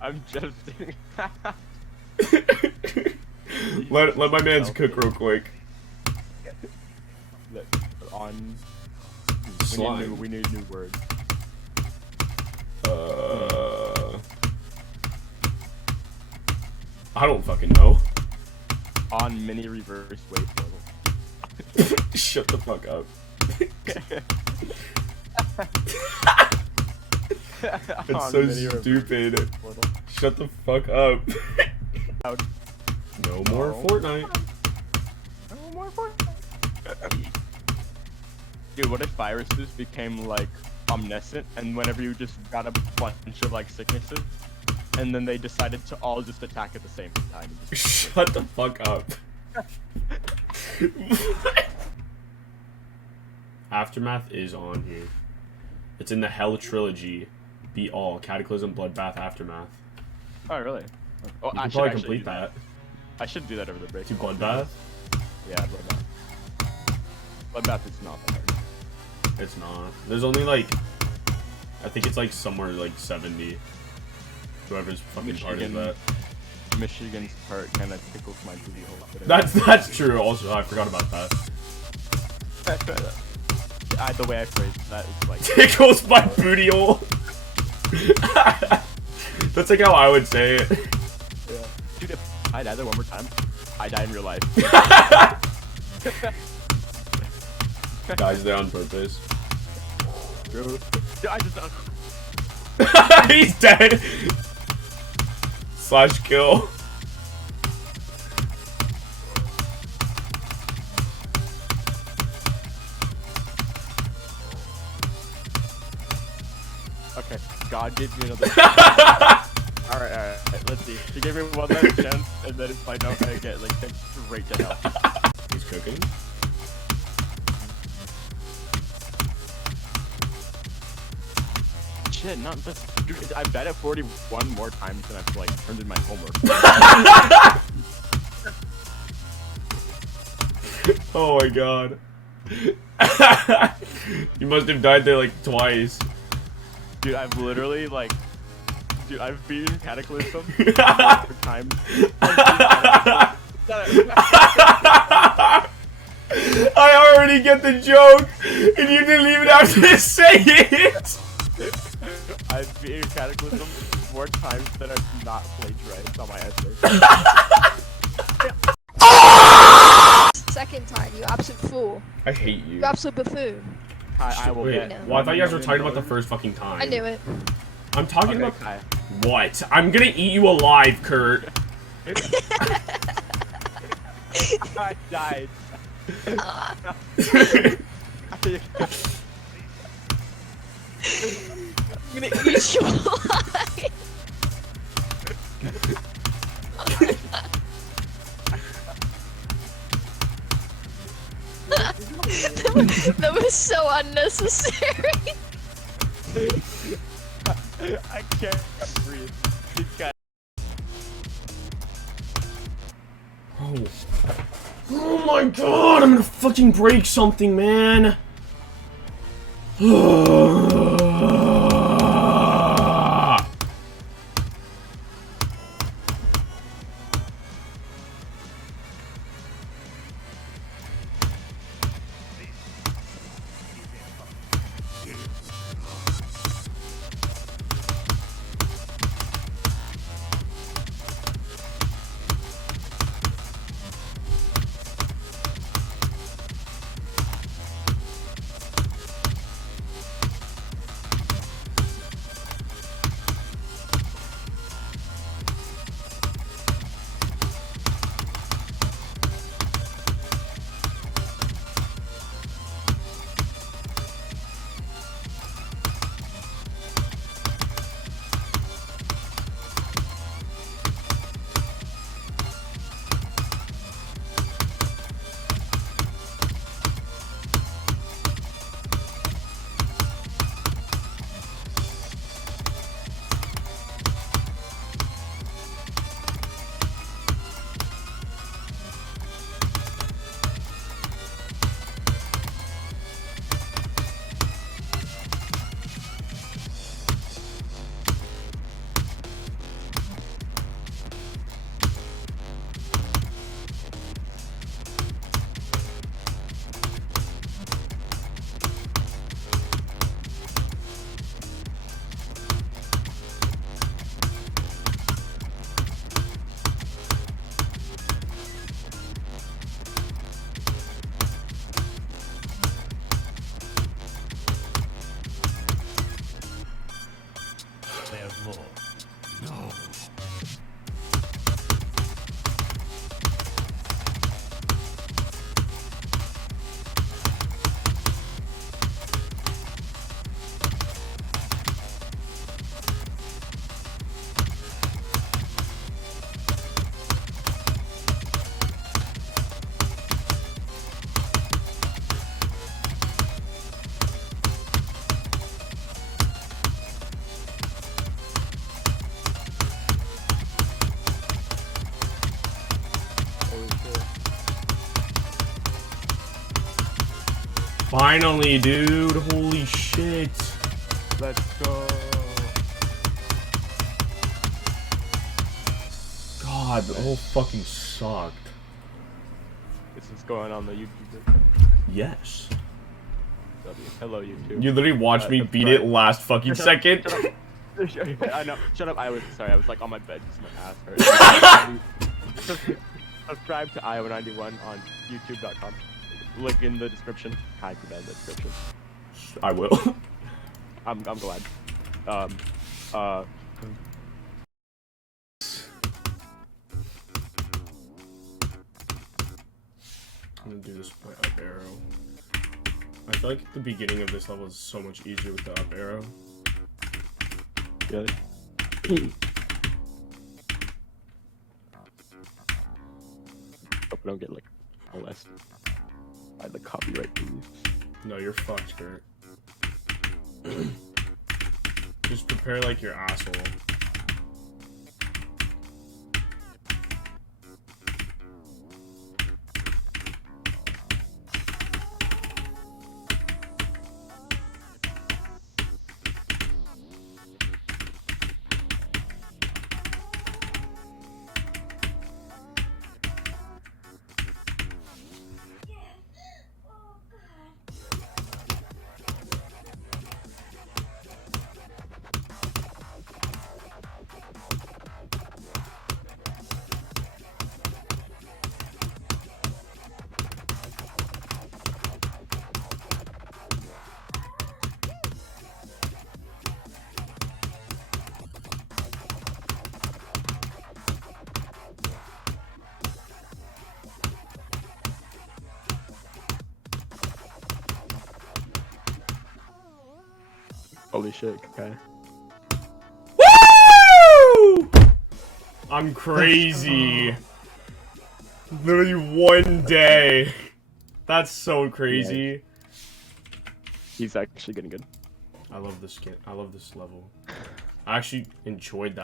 I'm just doing. let my man's cook real quick. On. Slime. We need new words. I don't fucking know. On mini reverse wave level. Shut the fuck up. It's so stupid. Shut the fuck up. No more Fortnite. No more Fortnite. Dude, what if viruses became like omniscient, and whenever you just got a bunch of like sicknesses, and then they decided to all just attack at the same time? Shut the fuck up. Aftermath is on here. It's in the Hell trilogy. Beat all. Cataclysm, Bloodbath, Aftermath. Oh, really? Oh, You can probably complete that. I should do that over the break. To Bloodbath? Yeah, Bloodbath. Bloodbath is not that hard. It's not. There's only like, I think it's like somewhere like 70. Whoever's fucking part of that. Michigan's part kind of tickles my booty hole. That's true. Also, I forgot about that. The way I phrased that is like tickles my booty hole. That's like how I would say it. Yeah. Dude, if I die there one more time, I die in real life. Dies there on purpose. Dude, I just he's dead. Slash kill. Okay, God gave me another Alright, let's see. He gave me one last chance, and then if I don't, I get like sent straight to hell. He's cooking. Shit, not this. Dude, I've died at 41 more times than I've like turned in my homework. Oh my god. You must have died there like twice. Dude, I've literally like, dude, I've beaten Cataclysm times. I already get the joke, and you didn't even have to say it. I've beaten Cataclysm more times than I've not plagiarized on my essay. Second time, you absolute fool. I hate you. You absolute buffoon. I will Wait, get. well, I thought you guys were talking about the first fucking time. I knew it. I'm talking Okay, about Kai. what? I'm gonna eat you alive, Kurt. I died. I'm gonna eat you alive. that was so unnecessary. I can't breathe. This guy. Oh my god, I'm gonna fucking break something, man. Finally, dude. Holy shit. Let's go. God, the whole fucking sucked. This is going on the YouTube. Yes. Hello, YouTube. You literally watched me beat it last fucking second. I know. Shut up. I was sorry. I was like on my bed because my ass hurt. Subscribe to Iowa91 on YouTube.com. Link in the description. Hi, in the description. I will. I'm glad. I'm gonna do this with my up arrow. I feel like the beginning of this level is so much easier with the up arrow. Really? Hope I don't get like molested by the copyright police. No, you're fucked, Kurt. Just prepare like your asshole. Holy shit, okay. Woo! I'm crazy. Literally one day. That's so crazy. He's actually getting good. I love this skin. I love this level. I actually enjoyed that.